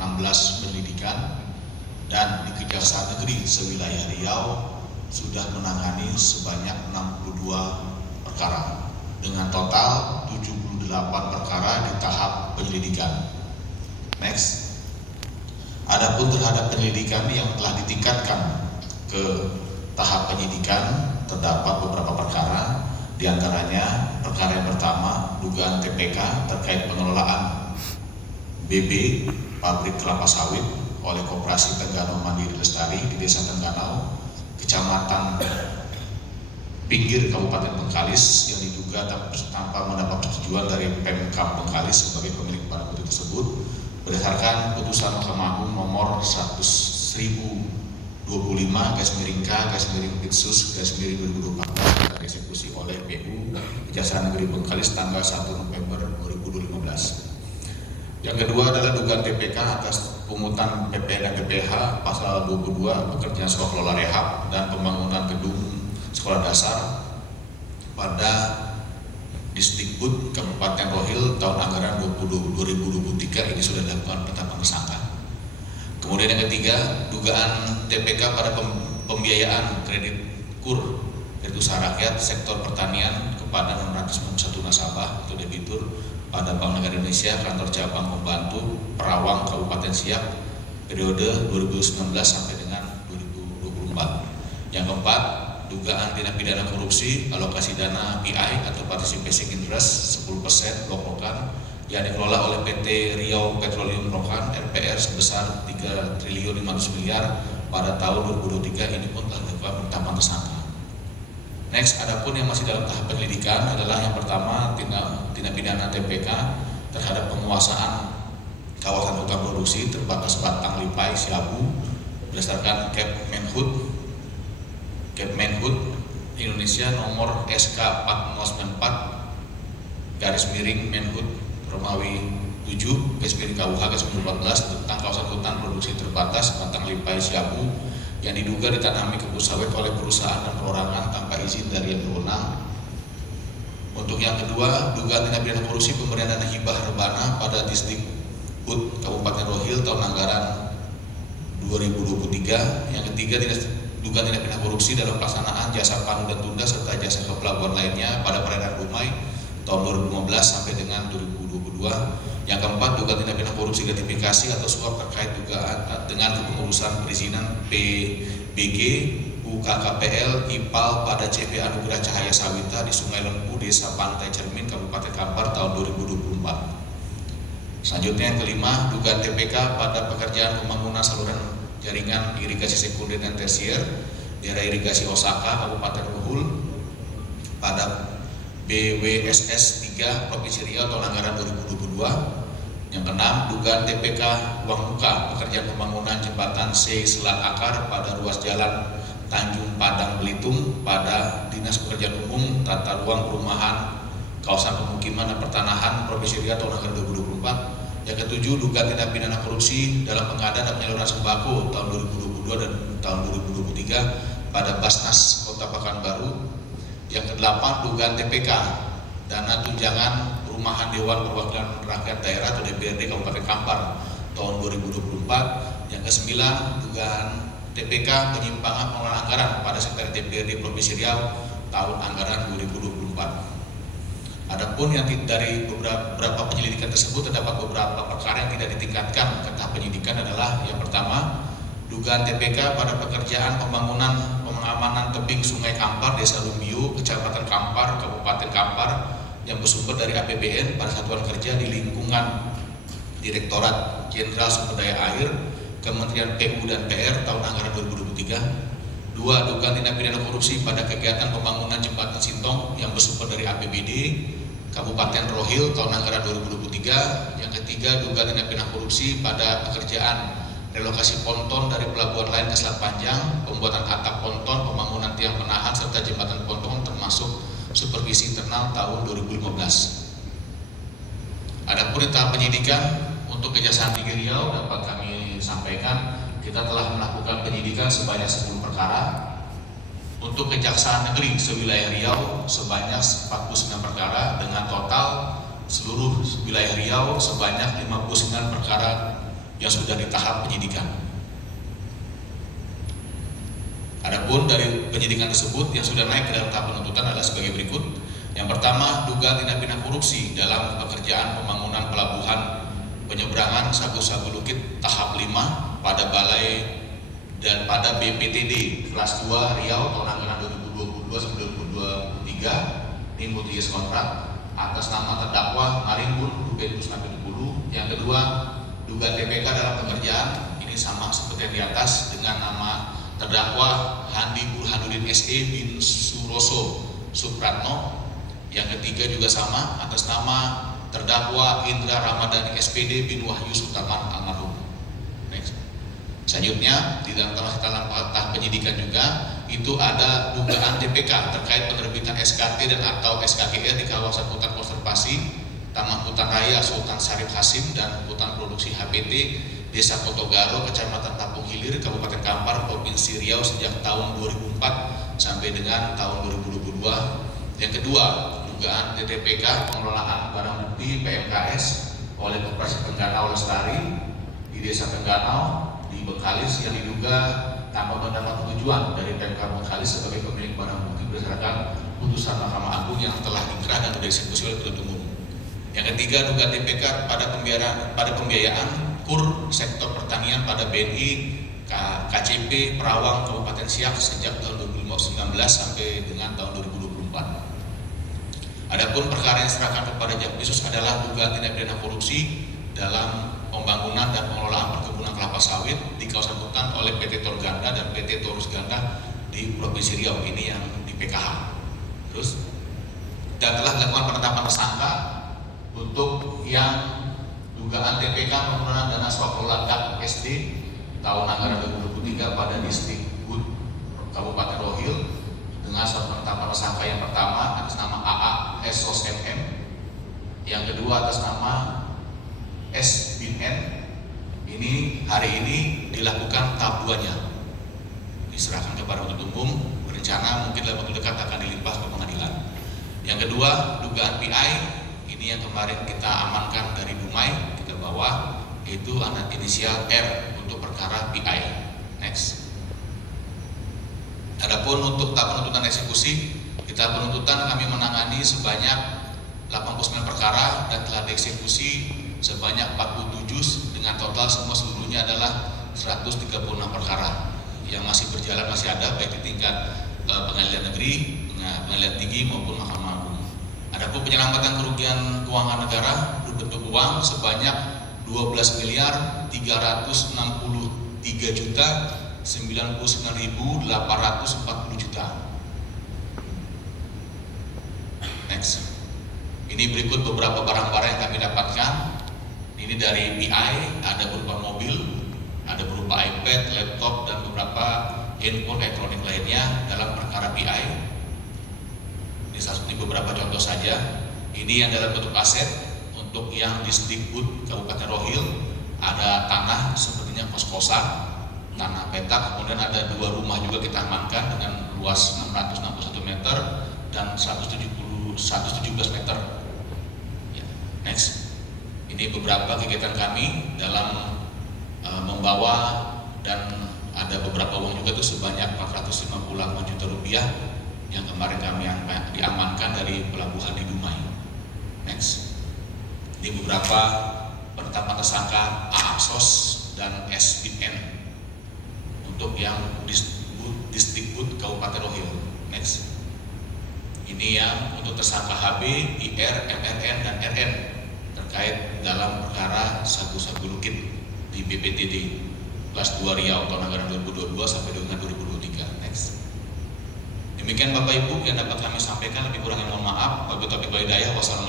16 penyelidikan, dan di Kejaksaan Negeri sewilayah Riau sudah menangani sebanyak 62 perkara dengan total 78 perkara di tahap penyelidikan. Next. Adapun terhadap penyelidikan yang telah ditingkatkan ke tahap penyidikan terdapat beberapa perkara, diantaranya perkara yang pertama dugaan TPK terkait pengelolaan BB pabrik kelapa sawit oleh Koperasi Tenggano Mandiri Lestari di Desa Tenggano, Kecamatan Pinggir, Kabupaten Bengkalis, yang diduga tanpa mendapat persetujuan dari Pemkab Bengkalis sebagai pemilik barang bukti tersebut berdasarkan putusan Mahkamah Agung nomor 1025/K/Pitsus/2014 dieksekusi oleh PU Kejaksaan Negeri Bengkalis tanggal 1 November 2015. Yang kedua adalah dugaan TPK atas pungutan PP dan PPH pasal 22 pekerjaan swaklola rehab dan pembangunan gedung sekolah dasar pada Disdikbud Kabupaten Rohil tahun anggaran 2023 ini sudah dilakukan penetapan tersangka. Kemudian yang ketiga, dugaan TPK pada pembiayaan kredit KUR, kredit usaha rakyat sektor pertanian kepada 691 nasabah atau debitur pada Bank Negara Indonesia kantor cabang pembantu Perawang Kabupaten Siak periode 2019 sampai dengan 2024. Yang keempat, dugaan tindak pidana korupsi alokasi dana PI atau participation interest 10% Blok Rokan yang dikelola oleh PT Riau Petroleum Rokan RPR sebesar 3 triliun 500 miliar pada tahun 2023 ini pun telah dilakukan penetapan tersangka. Next, adapun yang masih dalam tahap penyelidikan adalah yang pertama tindak pidana TPK terhadap penguasaan kawasan hutan produksi terbatas Batang Lipai Siabu berdasarkan Kepmenhut Indonesia nomor SK 4094/Menhut Romawi 7/KUH/2014 tentang kawasan hutan produksi terbatas Batang Lipai Siabu yang diduga ditanami kelapa sawit oleh perusahaan dan perorangan tanpa izin dari yang berwenang. Untuk yang kedua, dugaan tindak pidana korupsi pemberian dana hibah rebana pada Disdikbud Kabupaten Rohil tahun anggaran 2023. Yang ketiga, dugaan tindak pidana korupsi dalam pelaksanaan jasa panu dan tunda serta jasa kepelabuhan lainnya pada perairan Dumai tahun 2015 sampai dengan 2022. Yang keempat, dugaan tindak pidana korupsi gratifikasi atau suap terkait dugaan dengan kepengurusan perizinan PBG UKKPL IPAL pada CV Anugerah Cahaya Sawita di Sungai Lempu, Desa Pantai Cermin, Kabupaten Kampar tahun 2024. Selanjutnya yang kelima, dugaan TPK pada pekerjaan pembangunan saluran jaringan irigasi sekunder dan tersier daerah irigasi Osaka, Kabupaten Rohul pada BWSS 3 Provinsi Riau tahun anggaran 2022. Yang keenam, dugaan TPK uang muka pekerjaan pembangunan jembatan C Selat Akar pada ruas jalan Tanjung Padang Belitung pada Dinas Pekerjaan Umum Tata Ruang Perumahan Kawasan Pemukiman dan Pertanahan Provinsi Riau tahun anggaran 2024. Yang ketujuh, dugaan tindak pidana korupsi dalam pengadaan dan penyaluran sembako tahun 2022 dan tahun 2023 pada Basnas Kota Pekanbaru. Yang kedelapan, dugaan TPK dana tunjangan Perumahan Dewan Perwakilan Rakyat Daerah atau DPRD Kabupaten Kampar tahun 2024. Yang kesembilan, dugaan TPK penyimpangan pengelolaan anggaran pada sekretariat DPRD Provinsi Riau tahun anggaran 2024. Adapun yang dari beberapa penyelidikan tersebut terdapat beberapa perkara yang tidak ditingkatkan ke tahap penyidikan adalah yang pertama, dugaan TPK pada pekerjaan pembangunan pengamanan tebing Sungai Kampar, Desa Lumbio, Kecamatan Kampar, Kabupaten Kampar yang bersumber dari APBN pada satuan kerja di lingkungan Direktorat Jenderal Sumber Daya Air, Kementerian PU dan PR tahun anggaran 2023. Dua, dugaan tindak pidana korupsi pada kegiatan pembangunan jembatan Sintong yang bersumber dari APBD Kabupaten Rohil tahun anggaran 2023. Yang ketiga, dugaan tindak pidana korupsi pada pekerjaan relokasi ponton dari pelabuhan lain ke Selat Panjang, pembuatan atap ponton, pembangunan tiang penahan serta jembatan ponton termasuk supervisi internal tahun 2015. Adapun tahap penyidikan untuk Kejaksaan Tinggi Riau dapat kami sampaikan, kita telah melakukan penyidikan sebanyak 10 perkara. Untuk Kejaksaan Negeri sewilayah Riau sebanyak 49 perkara dengan total seluruh wilayah Riau sebanyak 59 perkara yang sudah di tahap penyidikan. Adapun dari penyidikan tersebut yang sudah naik ke dalam tahap penuntutan adalah sebagai berikut. Yang pertama, dugaan tindak pidana korupsi dalam pekerjaan pembangunan pelabuhan penyeberangan Sagu-Sagu Lukit tahap 5 pada Balai dan pada BPTD kelas 2 Riau tahun anggaran 2022 sampai 2023 ini multi-years kontrak atas nama terdakwa Marimbun Rubentus Napitupulu. Yang kedua, dugaan TPK dalam pekerjaan ini sama seperti yang di atas dengan nama terdakwa Handi Burhanuddin SE bin Suroso Supratno. Yang ketiga juga sama atas nama terdakwa Indra Ramadhani SPD bin Wahyu Sultaman almarhum. Next. Selanjutnya di dalam tahap penyidikan juga itu ada dugaan TPK terkait penerbitan SKT dan atau SKGR di kawasan hutan konservasi Taman Hutan Raya Sultan Syarif Hasim dan hutan produksi HPT Desa Kotogaro, Kecamatan Tapung Hilir, Kabupaten Kampar, Provinsi Riau sejak tahun 2004 sampai dengan tahun 2022. Yang kedua, dugaan TPK pengelolaan barang bukti PMKS oleh Koperasi Tengganau Lestari di Desa Tengganau di Bengkalis yang diduga tanpa mendapat tujuan dari PMK Bengkalis sebagai pemilik barang bukti berdasarkan putusan Mahkamah Agung yang telah inkrah dan sudah dieksekusi oleh penuntut umum. Yang ketiga, dugaan TPK pada pembiayaan KUR sektor pertanian pada BNI KCP Perawang Kabupaten Siak sejak tahun 2019 sampai dengan tahun 2024. Adapun perkara yang diserahkan kepada Jakpinsus adalah dugaan tindak pidana korupsi dalam pembangunan dan pengelolaan perkebunan kelapa sawit di kawasan hutan oleh PT Torganda dan PT Torus Ganda di Provinsi Riau, ini yang di PKH. Terus, dan telah dilakukan penetapan tersangka untuk yang dugaan TPK penurunan dana Swakola Dak SD tahun anggaran 2023 pada distrik Bud Kabupaten Rohil dengan suatu penetapan tersangka yang pertama atas nama AA SOS MM, yang kedua atas nama S bin N. Ini hari ini dilakukan tahap 2-nya, diserahkan kepada penuntut umum, berencana mungkin dalam waktu dekat akan dilimpah ke pengadilan. Yang kedua, dugaan PI ini yang kemarin kita amankan dari Dumai, kita bawa, itu anak inisial R untuk perkara PI. Next. Adapun untuk tahap penuntutan eksekusi, kita penuntutan kami menangani sebanyak 89 perkara dan telah dieksekusi sebanyak 47 dengan total semua seluruhnya adalah 136 perkara yang masih berjalan, masih ada baik di tingkat pengadilan negeri, pengadilan tinggi maupun Mahkamah Agung. Adapun penyelamatan kerugian keuangan negara berbentuk uang sebanyak 12.363.099.840 juta. Next. Ini berikut beberapa barang-barang yang kami dapatkan. Ini dari PI, ada berupa mobil, ada berupa iPad, laptop, dan beberapa handphone elektronik lainnya dalam perkara PI. Ini beberapa contoh saja. Ini yang dalam bentuk aset. Untuk yang di Stikbud Kabupaten Rohil ada tanah sepertinya kos-kosan, tanah petak, kemudian ada 2 rumah juga kita amankan dengan luas 661 meter dan 117 meter. Ya. Next. Ini beberapa kegiatan kami dalam membawa, dan ada beberapa uang juga itu sebanyak 458 juta rupiah yang kemarin kami diamankan dari pelabuhan di Dumai. Next. Ini beberapa penetapan tersangka AAPSOS dan S bin N untuk yang Disdikbud Kabupaten Rohil. Next. Ini yang untuk tersangka HB, IR, MRN, dan RN terkait dalam perkara Sagu-Sagu Lukit di BPTD kelas 2 Riau tahun anggaran 2022 sampai dengan 2023. Next. Demikian Bapak Ibu yang dapat kami sampaikan, lebih kurangnya mohon maaf. Wabillahi taufiq wal hidayah. Wassalamualaikum.